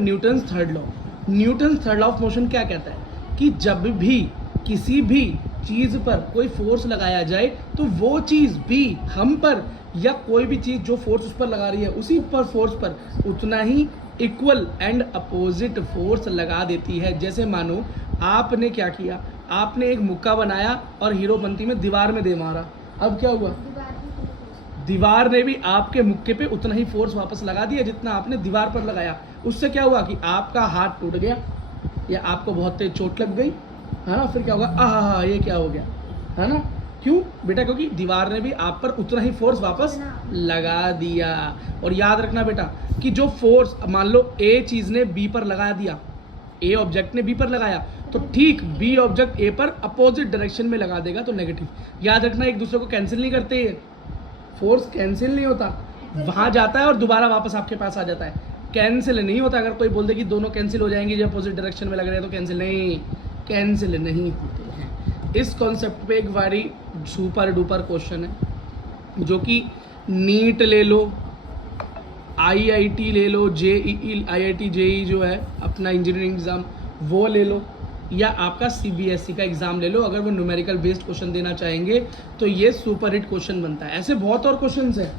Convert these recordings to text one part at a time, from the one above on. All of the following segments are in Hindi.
Newton third law of motion क्या कहता है कि जब भी किसी भी चीज़ पर कोई फोर्स लगाया जाए तो वो चीज़ भी हम पर या कोई भी चीज़ जो फोर्स उस पर लगा रही है उसी पर फोर्स पर उतना ही इक्वल एंड अपोजिट फोर्स लगा देती है। जैसे मानो आपने क्या किया, आपने एक मुक्का बनाया और हीरोपंती में दीवार में दे मारा, अब क्या हुआ, दीवार ने भी आपके मुक्के पे उतना ही फोर्स वापस लगा दिया जितना आपने दीवार पर लगाया। उससे क्या हुआ कि आपका हाथ टूट गया या आपको बहुत तेज चोट लग गई, है ना। फिर क्या होगा, आहा ये क्या हो गया, है ना। क्यों बेटा, क्योंकि दीवार ने भी आप पर उतना ही फोर्स वापस लगा दिया। और याद रखना बेटा कि जो फोर्स मान लो ए चीज़ ने बी पर लगा दिया, ए ऑब्जेक्ट ने बी पर लगाया, तो ठीक बी ऑब्जेक्ट ए पर अपोजिट डायरेक्शन में लगा देगा तो नेगेटिव। याद रखना एक दूसरे को कैंसिल नहीं करते, फोर्स कैंसिल नहीं होता, वहाँ जाता है और दोबारा वापस आपके पास आ जाता है, कैंसिल नहीं होता। अगर कोई बोल दे कि दोनों कैंसिल हो जाएंगे जो अपोजिट डायरेक्शन में लग रहे हैं तो कैंसिल नहीं होते हैं। इस कॉन्सेप्ट पे एक बारी सुपर डुपर क्वेश्चन है जो कि नीट ले लो, आईआईटी ले लो, जेईई आईआईटी जेईई जो है अपना इंजीनियरिंग एग्ज़ाम वो ले लो, या आपका सीबीएसई का एग्ज़ाम ले लो। अगर वो न्यूमेरिकल बेस्ड क्वेश्चन देना चाहेंगे तो ये सुपर हिट क्वेश्चन बनता है। ऐसे बहुत और क्वेश्चंस हैं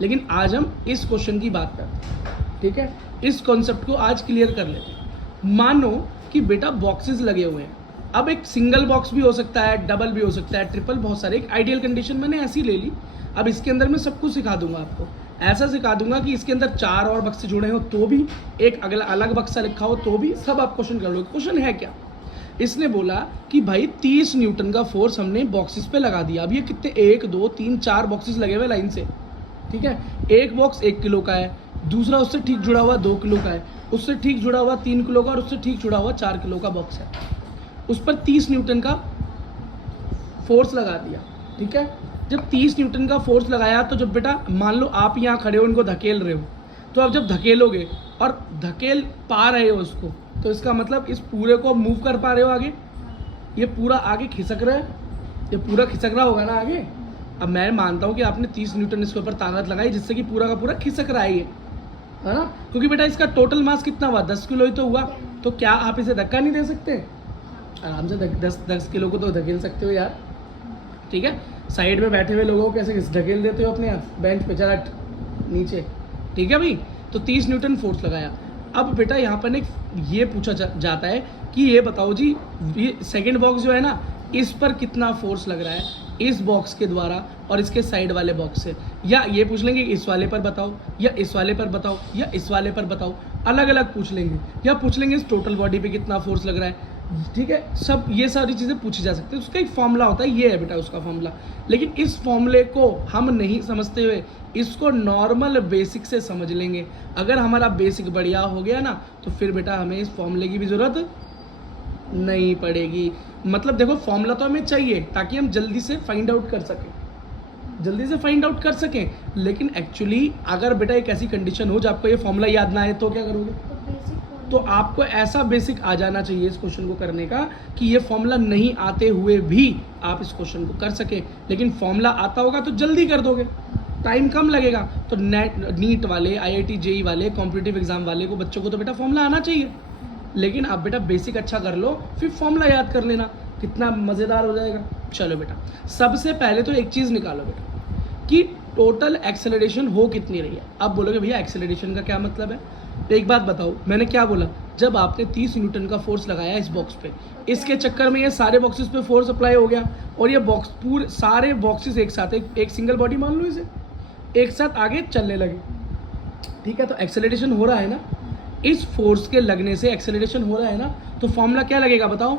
लेकिन आज हम इस क्वेश्चन की बात करते हैं, ठीक है। इस कॉन्सेप्ट को आज क्लियर कर लेते हैं। मानो कि बेटा बॉक्सेस लगे हुए हैं, अब एक सिंगल बॉक्स भी हो सकता है, डबल भी हो सकता है, ट्रिपल, बहुत सारे। एक आइडियल कंडीशन मैंने ऐसी ले ली। अब इसके अंदर मैं सब कुछ सिखा दूंगा आपको, ऐसा सिखा दूंगा कि इसके अंदर 4 और बक्से जुड़े हो तो भी, एक अगला अलग बक्सा लिखा हो तो भी, सब आप क्वेश्चन कर लो। क्वेश्चन है क्या, इसने बोला कि भाई 30 न्यूटन का फोर्स हमने बॉक्सेस पे लगा दिया। अब ये कितने, 1 2 3 4 बॉक्सेस लगे हुए लाइन से, ठीक है। एक बॉक्स 1 किलो का है, दूसरा उससे ठीक जुड़ा हुआ 2 किलो का है, उससे ठीक जुड़ा हुआ 3 किलो का और उससे ठीक जुड़ा हुआ 4 किलो का बॉक्स है। उस पर 30 न्यूटन का फोर्स लगा दिया, ठीक है। जब 30 न्यूटन का फोर्स लगाया तो जब बेटा मान लो आप यहाँ खड़े हो, इनको धकेल रहे हो, तो अब जब धकेलोगे और धकेल पा रहे हो उसको, तो इसका मतलब इस पूरे को मूव कर पा रहे हो आगे, ये पूरा आगे खिसक रहा है, ये पूरा खिसक रहा होगा ना आगे। अब मैं मानता हूँ कि आपने 30 न्यूटन इसके ऊपर ताकत लगाई जिससे कि पूरा का पूरा खिसक रहा है ये, है ना। क्योंकि बेटा इसका टोटल मास कितना हुआ, 10 किलो ही तो हुआ। तो क्या आप इसे धक्का नहीं दे सकते, आराम से 10 किलो को तो धकेल सकते हो यार, ठीक है। साइड में बैठे हुए लोगों को कैसे धकेल देते हो अपने बेंच पे, जरा नीचे, ठीक है भाई। तो 30 न्यूटन फोर्स लगाया। अब बेटा यहाँ पर एक ये पूछा जाता है कि ये बताओ जी, ये सेकंड बॉक्स जो है ना, इस पर कितना फोर्स लग रहा है इस बॉक्स के द्वारा और इसके साइड वाले बॉक्स से। या ये पूछ लेंगे इस वाले पर बताओ, या इस वाले पर बताओ, या इस वाले पर बताओ, अलग अलग पूछ लेंगे। या पूछ लेंगे इस टोटल बॉडी पे कितना फोर्स लग रहा है, ठीक है। सब ये सारी चीज़ें पूछी जा सकती है। उसका एक फॉर्मूला होता है, ये है बेटा उसका फॉर्मूला। लेकिन इस फॉर्मूले को हम नहीं समझते हुए इसको नॉर्मल बेसिक से समझ लेंगे। अगर हमारा बेसिक बढ़िया हो गया ना तो फिर बेटा हमें इस फॉर्मूले की भी ज़रूरत नहीं पड़ेगी। मतलब देखो फॉर्मूला तो हमें चाहिए ताकि हम जल्दी से फाइंड आउट कर सकें, लेकिन एक्चुअली अगर बेटा एक ऐसी कंडीशन हो जब आपको ये फॉर्मूला याद ना आए तो क्या करोगे, तो आपको ऐसा बेसिक आ जाना चाहिए इस क्वेश्चन को करने का कि ये फॉर्मूला नहीं आते हुए भी आप इस क्वेश्चन को कर सकें। लेकिन फॉर्मूला आता होगा तो जल्दी कर दोगे, टाइम कम लगेगा। तो नीट वाले, आईआईटी जेईई वाले, कॉम्पिटिटिव एग्जाम वाले को बच्चों को तो बेटा फॉर्मूला आना चाहिए। लेकिन आप बेटा बेसिक अच्छा कर लो, फिर फॉर्मूला याद कर लेना, कितना मज़ेदार हो जाएगा। चलो बेटा, सबसे पहले तो एक चीज़ निकालो बेटा कि टोटल एक्सेलरेशन हो कितनी रही है। अब बोलोगे भैया एक्सेलरेशन का क्या मतलब है, तो एक बात बताओ, मैंने क्या बोला, जब आपने 30 न्यूटन का फोर्स लगाया इस बॉक्स पे, इसके चक्कर में ये सारे बॉक्सेस पे फोर्स अप्लाई हो गया और ये बॉक्स पूरे सारे बॉक्सेस एक साथ, एक सिंगल बॉडी मान लो इसे, एक साथ आगे चलने लगे, ठीक है। तो एक्सेलरेशन हो रहा है ना, इस फोर्स के लगने से एक्सेलरेशन हो रहा है ना, तो फॉर्मूला क्या लगेगा बताओ,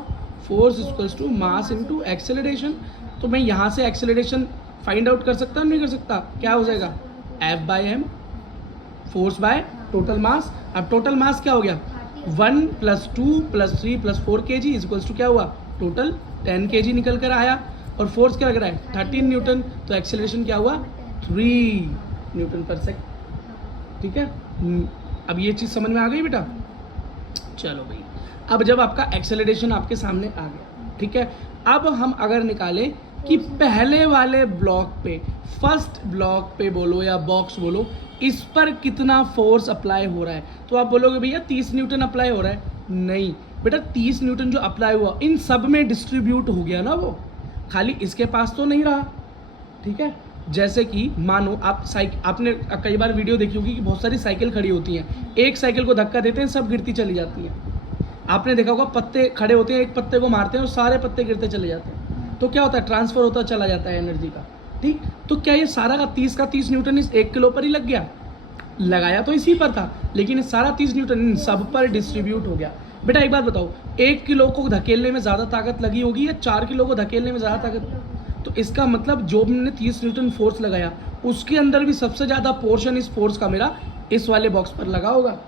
force equals to mass into acceleration. तो मैं यहाँ से एक्सेलरेशन फाइंड आउट कर सकता हूँ, नहीं कर सकता, क्या हो जाएगा, F/m, force by total mass. अब टोटल मास क्या हो गया, 1 + 2 + 3 + 4 kg इक्वल्स टू क्या हुआ, टोटल 10 kg निकल कर आया। और फोर्स क्या लग रहा है, 13 न्यूटन। तो एक्सेलरेशन क्या हुआ, 3 न्यूटन पर सेकंड, ठीक है। अब ये चीज़ समझ में आ गई बेटा। चलो भाई, अब जब आपका एक्सेलरेशन आपके सामने आ गया, ठीक है, अब हम अगर निकालें कि पहले वाले ब्लॉक पे, फर्स्ट ब्लॉक पे बोलो या बॉक्स बोलो, इस पर कितना फोर्स अप्लाई हो रहा है। तो आप बोलोगे भैया 30 न्यूटन अप्लाई हो रहा है, नहीं बेटा 30 न्यूटन जो अप्लाई हुआ इन सब में डिस्ट्रीब्यूट हो गया ना, वो खाली इसके पास तो नहीं रहा। ठीक है, जैसे कि मानो आप आपने कई बार वीडियो देखी होगी कि बहुत सारी साइकिल खड़ी होती हैं, एक साइकिल को धक्का देते हैं सब गिरती चली जाती हैं। आपने देखा होगा पत्ते खड़े होते हैं, एक पत्ते को मारते हैं और सारे पत्ते गिरते चले जाते हैं, तो क्या होता है, ट्रांसफर होता चला जाता है एनर्जी का। ठीक, तो क्या ये सारा का 30 न्यूटन इस 1 किलो पर ही लग गया? लगाया तो इसी पर था, लेकिन ये सारा 30 न्यूटन इन सब पर डिस्ट्रीब्यूट हो गया। बेटा एक बात बताओ, 1 किलो को धकेलने में ज़्यादा ताकत लगी होगी या 4 किलो को धकेलने में ज़्यादा ताकत? तो इसका मतलब जो हमने 30 न्यूटन फोर्स लगाया उसके अंदर भी सबसे ज़्यादा पोर्शन इस फोर्स का मेरा इस वाले बॉक्स पर लगा होगा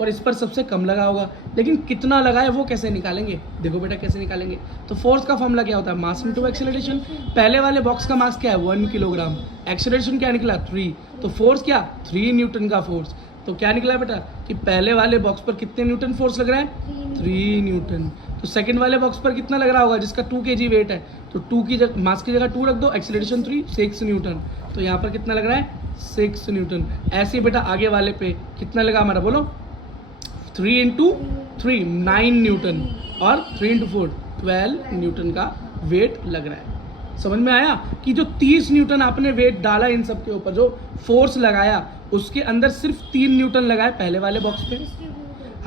और इस पर सबसे कम लगा होगा। लेकिन कितना लगा है वो कैसे निकालेंगे? देखो बेटा कैसे निकालेंगे। तो फोर्स का फॉर्मूला क्या होता है, मास इनटू एक्सेलरेशन। पहले वाले बॉक्स का मास क्या है 1 किलोग्राम, एक्सेलरेशन क्या निकला 3, तो फोर्स क्या 3 न्यूटन का फोर्स। तो क्या निकला बेटा कि पहले वाले बॉक्स पर कितने न्यूटन फोर्स लग रहा है 3 न्यूटन। तो सेकंड वाले बॉक्स पर कितना लग रहा होगा जिसका 2 kg वेट है, तो 2 की जगह मास की जगह 2 रख दो, एक्सेलरेशन 3 6 न्यूटन। तो यहाँ पर कितना लग रहा है 6 न्यूटन। ऐसे ही बेटा आगे वाले पे कितना लगा हमारा, बोलो 3 इंटू 3 9 न्यूटन और 3 इंटू 4 12 न्यूटन का वेट लग रहा है। समझ में आया कि जो 30 न्यूटन आपने वेट डाला इन सब के ऊपर, जो फोर्स लगाया उसके अंदर सिर्फ 3 न्यूटन लगाए पहले वाले बॉक्स पे,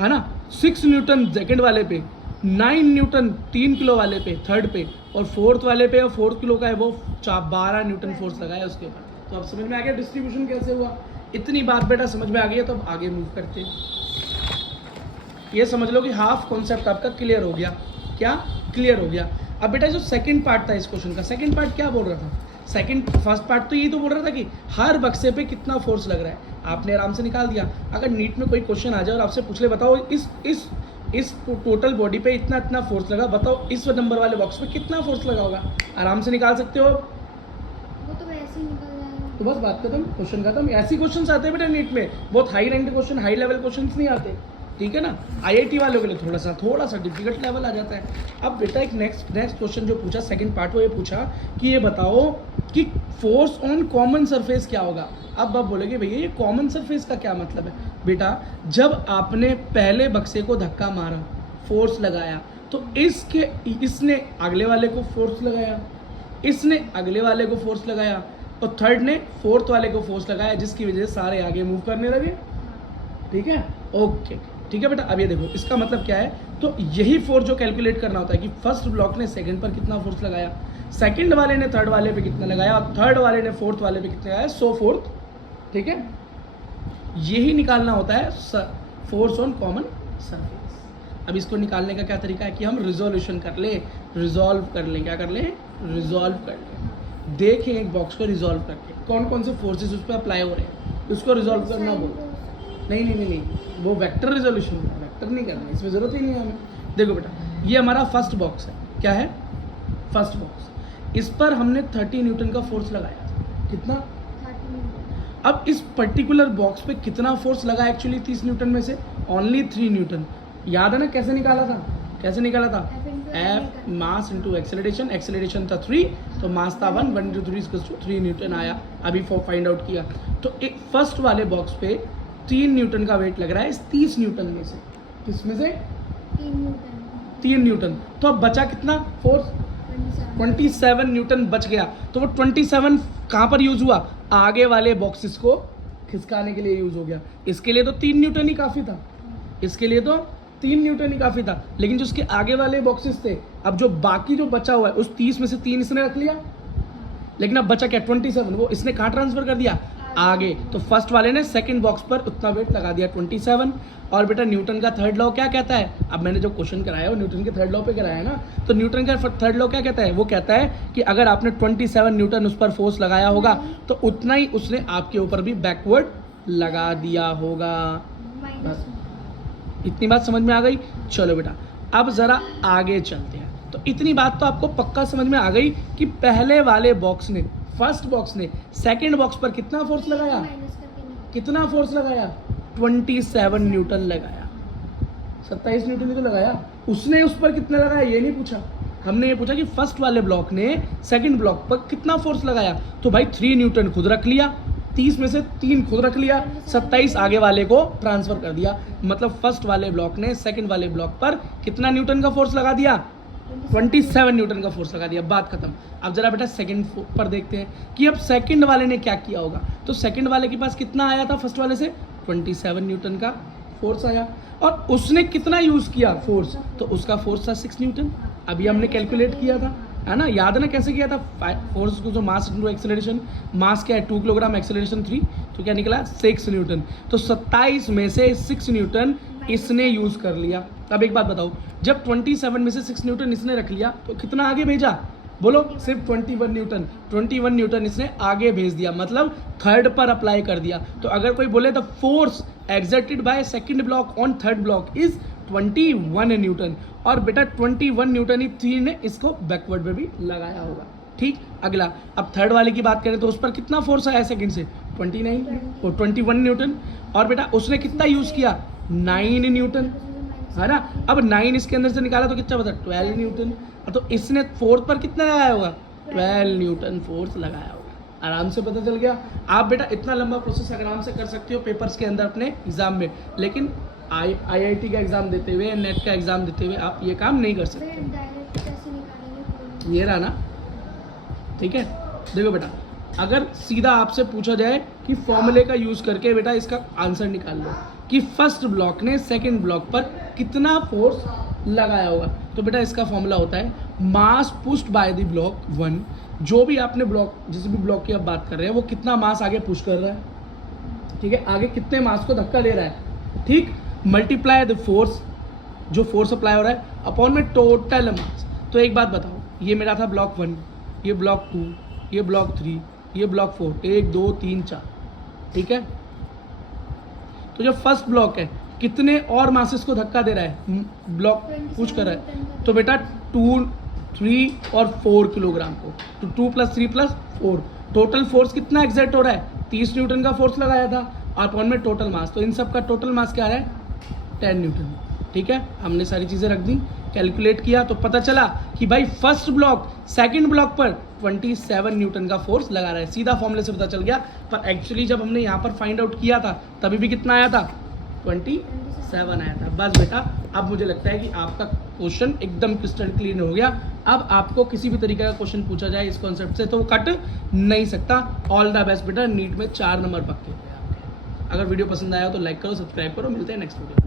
है ना, 6 न्यूटन सेकंड वाले पे, 9 न्यूटन 3 किलो वाले पे थर्ड पे, और फोर्थ वाले पे और 4 किलो का है वो 12 न्यूटन फोर्स लगाया उसके ऊपर। तो अब समझ में आ गया डिस्ट्रीब्यूशन कैसे हुआ। इतनी बात बेटा समझ में आ गई है, तो अब आगे मूव करते हैं। ये समझ लो कि हाफ कॉन्सेप्ट आपका क्लियर हो गया। क्या क्लियर हो गया? अब बेटा जो सेकंड पार्ट था इस क्वेश्चन का, सेकंड पार्ट क्या बोल रहा था, फर्स्ट पार्ट तो यही तो बोल रहा था कि हर बक्से पे कितना फोर्स लग रहा है, आपने आराम से निकाल दिया। अगर नीट में कोई क्वेश्चन आ जाए और आपसे पूछ ले बताओ इस टोटल बॉडी पे इतना इतना फोर्स लगा, बताओ इस नंबर वाले बॉक्स पे कितना फोर्स लगा होगा, आराम से निकाल सकते हो। वो तो वैसे ही निकल जाएगा। तो बस बात खत्म, क्वेश्चन खत्म। ऐसे क्वेश्चन आते हैं बेटा नीट में, बहुत high rank question, high level question नहीं आते, ठीक है ना। आईआईटी वालों के लिए थोड़ा सा डिफिकल्ट लेवल आ जाता है। अब बेटा एक नेक्स्ट क्वेश्चन जो पूछा सेकंड पार्ट, वो ये पूछा कि ये बताओ कि फोर्स ऑन कॉमन सरफेस क्या होगा। अब आप बोलेंगे भैया ये कॉमन सरफेस का क्या मतलब है। बेटा जब आपने पहले बक्से को धक्का मारा, फोर्स लगाया, तो इसने अगले वाले को फोर्स लगाया, इसने अगले वाले को फोर्स लगाया, और थर्ड ने फोर्थ वाले को फोर्स लगाया, जिसकी वजह से सारे आगे मूव करने लगे। ठीक है, ओके, ठीक है बेटा। अब ये देखो इसका मतलब क्या है, तो यही फोर्स जो कैलकुलेट करना होता है कि फर्स्ट ब्लॉक ने सेकंड पर कितना फोर्स लगाया, सेकंड वाले ने थर्ड वाले पे कितना लगाया, और थर्ड वाले ने फोर्थ वाले पे कितना लगाया, सो फोर्थ। ठीक है, यही निकालना होता है फोर्स ऑन कॉमन सरफेस। अब इसको निकालने का क्या तरीका है कि हम रिजोल्यूशन कर ले, रिजॉल्व कर लें, क्या कर लें, रिजॉल्व कर लें। देखें एक बॉक्स को रिजॉल्व करके कौन कौन से फोर्सेस उस पर अप्लाई हो रहे हैं, उसको रिजॉल्व करना बोलो। नहीं, वो वेक्टर रिजोल्यूशन है, वेक्टर नहीं करना, इसमें ज़रूरत ही नहीं है हमें। देखो बेटा ये हमारा फर्स्ट बॉक्स है, क्या है फर्स्ट बॉक्स, इस पर हमने 30 न्यूटन का फोर्स लगाया था, कितना 30 न्यूटन। अब इस पर्टिकुलर बॉक्स पे कितना फोर्स लगा एक्चुअली 30 न्यूटन में से, ओनली 3 न्यूटन। याद है ना कैसे निकाला था, F mass into acceleration, acceleration था 3 तो मास था 1 1 × 3 3 न्यूटन आया। अभी फाइंड आउट किया तो एक फर्स्ट वाले बॉक्स पे 3 न्यूटन का वेट लग रहा है इस 30 न्यूटन में से, किसमें से 3 न्यूटन। तो अब बचा कितना फोर्स, 27 न्यूटन बच गया। तो वो 27 कहाँ पर यूज हुआ, आगे वाले बॉक्सेस को खिसकाने के लिए यूज हो गया। इसके लिए तो 3 न्यूटन ही काफ़ी था, इसके लिए तो 3 न्यूटन ही काफ़ी था, लेकिन जो उसके आगे वाले बॉक्सेस थे, अब जो बाकी जो बचा हुआ है उस 30 में से 3 इसने रख लिया, लेकिन अब बचा क्या 27, वो इसने कहाँ ट्रांसफर कर दिया, आगे। तो फर्स्ट वाले ने सेकंड बॉक्स पर उतना वेट लगा दिया 27। और बेटा न्यूटन का थर्ड लॉ क्या कहता है, अब मैंने जो क्वेश्चन कराया वो न्यूटन के थर्ड लॉ पे कराया है ना, तो न्यूटन का थर्ड लॉ क्या कहता है, वो कहता है कि अगर आपने 27 न्यूटन उस पर फोर्स लगाया होगा तो उतना ही उसने आपके ऊपर भी बैकवर्ड लगा दिया होगा। इतनी बात समझ में आ गई। चलो बेटा अब ज़रा आगे चलते हैं। तो इतनी बात तो आपको पक्का समझ में आ गई कि पहले वाले बॉक्स ने, फर्स्ट बॉक्स ने सेकंड बॉक्स पर कितना फोर्स लगाया, कितना फोर्स लगाया 27 न्यूटन लगाया, 27 न्यूटन ही तो लगाया। उसने उस पर कितना लगाया ये नहीं पूछा, हमने ये पूछा कि फर्स्ट वाले ब्लॉक ने सेकंड ब्लॉक पर कितना फोर्स लगाया। तो भाई 3 न्यूटन खुद रख लिया, 30 में से 3 खुद रख लिया, 27 आगे वाले को ट्रांसफर कर दिया। मतलब फर्स्ट वाले ब्लॉक ने सेकंड वाले ब्लॉक पर कितना न्यूटन का फोर्स लगा दिया? 27 न्यूटन का फोर्स लगा दिया। बात खत्म। अब जरा बेटा सेकंड पर देखते हैं कि अब सेकंड वाले ने क्या किया होगा। तो सेकंड वाले के पास कितना आया था फर्स्ट वाले से? 27 न्यूटन का फोर्स आया, और उसने कितना यूज किया फोर्स? तो उसका फोर्स था 6 न्यूटन। अभी हमने कैलकुलेट किया था, है ना, याद है ना कैसे किया था? फोर्स को जो मास इंटू एक्सेलरेशन, मास क्या है 2 किलोग्राम, एक्सेलरेशन 3, तो क्या निकला 6 न्यूटन। तो 27 में से 6 न्यूटन इसने यूज कर लिया। अब एक बात बताओ, जब 27 में से 6 न्यूटन इसने रख लिया तो कितना आगे भेजा? बोलो, सिर्फ 21 न्यूटन। 21 न्यूटन इसने आगे भेज दिया, मतलब थर्ड पर अप्लाई कर दिया। तो अगर कोई बोले the force exerted by second block on third block is 21 Newton, और बेटा 21 न्यूटन ही 3 ने इसको बैकवर्ड में भी लगाया होगा। ठीक, अगला अब थर्ड वाले की बात करें तो उस पर कितना फोर्स आया सेकंड से? 29 और 21 न्यूटन, और बेटा उसने कितना यूज किया? 9 न्यूटन, है ना। अब 9 इसके अंदर से निकाला तो कितना बता? 12 न्यूटन। तो इसने फोर्थ पर कितना लगाया होगा? 12 न्यूटन फोर्स लगाया होगा। आराम से पता चल गया। आप बेटा इतना लंबा प्रोसेस आराम से कर सकते हो पेपर्स के अंदर अपने एग्जाम में, लेकिन IIT का एग्जाम देते हुए, नेट का एग्जाम देते हुए आप ये काम नहीं कर सकते। डायरेक्ट कैसे निकालेंगे? ये रहा ना, ठीक है। देखो बेटा, अगर सीधा आपसे पूछा जाए कि फॉर्मूले का यूज करके बेटा इसका आंसर निकाल लो कि फर्स्ट ब्लॉक ने सेकंड ब्लॉक पर कितना फोर्स लगाया होगा, तो बेटा इसका फॉर्मूला होता है मास पुश्ड बाय द ब्लॉक 1। जो भी आपने ब्लॉक, जिस भी ब्लॉक की आप बात कर रहे हैं, वो कितना मास आगे पुश कर रहा है, ठीक है, आगे कितने मास को धक्का दे रहा है, ठीक, मल्टीप्लाई द फोर्स, जो फोर्स अप्लाई हो रहा है, अपॉन में टोटल मास। तो एक बात बताओ, ये मेरा था ब्लॉक 1, ये ब्लॉक 2, ये ब्लॉक 3, ये ब्लॉक 4, 1 2 3 4, ठीक है। तो जो फर्स्ट ब्लॉक है कितने और मासेस को धक्का दे रहा है, ब्लॉक पुश कर रहा है, तो बेटा 2 3 और 4 किलोग्राम को, तो 2 + 3 + 4, टोटल फोर्स कितना एग्जर्ट हो रहा है? 30 न्यूटन का फोर्स लगाया था, अपॉन में टोटल मास, तो इन सब का टोटल मास क्या है? 10 न्यूटन, ठीक है। हमने सारी चीज़ें रख दी, कैलकुलेट किया, तो पता चला कि भाई फर्स्ट ब्लॉक सेकंड ब्लॉक पर 27 न्यूटन का फोर्स लगा रहा है। सीधा फॉर्मूले से पता चल गया, पर एक्चुअली जब हमने यहाँ पर फाइंड आउट किया था तभी भी कितना आया था? 27 आया था। बस बेटा, अब मुझे लगता है कि आपका क्वेश्चन एकदम क्रिस्टल क्लीन हो गया। अब आपको किसी भी तरीके का क्वेश्चन पूछा जाए इस कॉन्सेप्ट से तो वो कट नहीं सकता। ऑल द बेस्ट बेटा, नीट में 4 नंबर पक्के। अगर वीडियो पसंद आया हो तो लाइक करो, सब्सक्राइब करो, मिलते हैं नेक्स्ट वीडियो।